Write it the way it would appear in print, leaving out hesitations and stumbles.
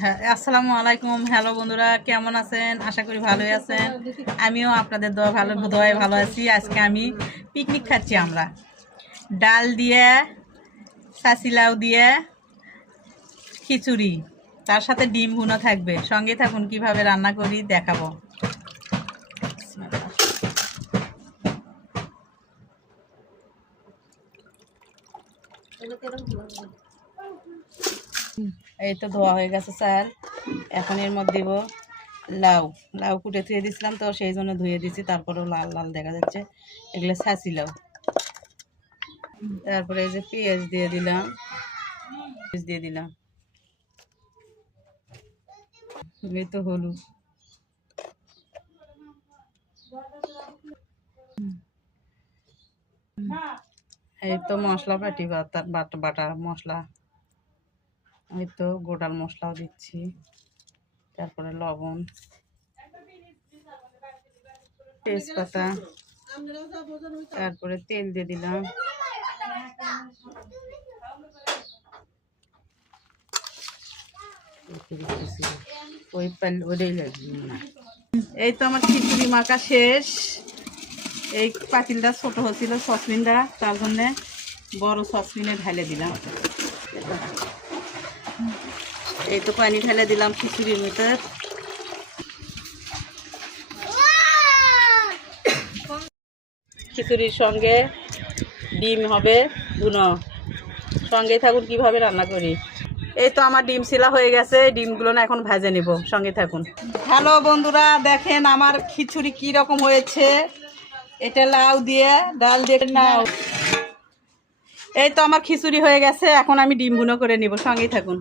হ্যাঁ, আসসালামু আলাইকুম। হ্যালো বন্ধুরা, কেমন আছেন? আশা করি ভালোই আছেন। আমিও আপনাদের দোয়ায় ভালো আছি। আজকে আমি পিকনিক খাচ্ছি। আমরা ডাল দিয়ে, চাচিলাউ দিয়ে খিচুড়ি, তার সাথে ডিম ভুনা থাকবে। সঙ্গে থাকুন, কিভাবে রান্না করি দেখাবো। এই তো ধোয়া হয়ে গেছে চাল। এখন এর মধ্যে দিব লাউ। লাউ কুটে ধুয়ে দিছিলাম, তো সেই জন্য ধুয়ে দিছি। তারপরেও লাল লাল দেখা যাচ্ছে, এগুলো ছাঁচি লাউ। তারপরে এই যে পেঁয়াজ দিয়ে দিলাম, এই তো হলুদ, এই তো মশলা বাটা মশলা, এই তো গোটাল মশলাও দিচ্ছি। তারপরে লবণ, তেজপাতা, তারপরে তেল দিয়ে দিলাম। এই তো আমার খিচুড়ি মাখা শেষ। এই পাতিলটা ছোট হচ্ছিল সসপিনটা, তার জন্যে বড় সসপিনে ঢালে দিলাম। এই তো পানি ঢেলে দিলাম খিচুড়ির ভিতর। খিচুড়ির সঙ্গে ডিম হবে ভুনো। সঙ্গে থাকুন, কিভাবে রান্না করি। এই তো আমার ডিম শিলা হয়ে গেছে। ডিমগুলো না এখন ভেজে নিব, সঙ্গে থাকুন। হ্যালো বন্ধুরা, দেখেন আমার খিচুড়ি কি রকম হয়েছে। এটা লাউ দিয়ে, ডাল দিয়ে নাও। এই তো আমার খিচুড়ি হয়ে গেছে, এখন আমি ডিম ভুনো করে নিব, সঙ্গেই থাকুন।